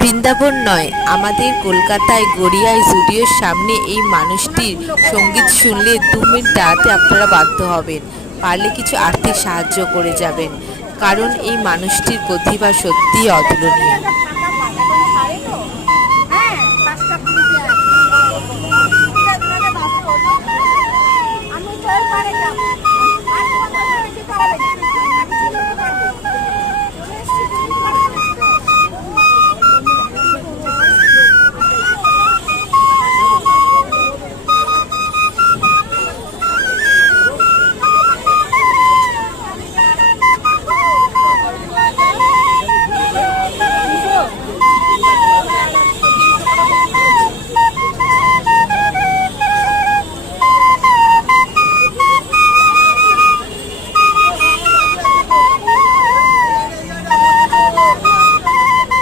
বৃন্দাবন নয়, আমাদের কলকাতায় গড়িয়ায় জুডিওর সামনে এই মানুষটির সঙ্গীত শুনলে 2 মিনিট দাঁড়াতে আপনারা বাধ্য হবেন। পারলে কিছু আর্থিক সাহায্য করে যাবেন, কারণ এই মানুষটির প্রতিভা সত্যিই অতুলনীয়। আমি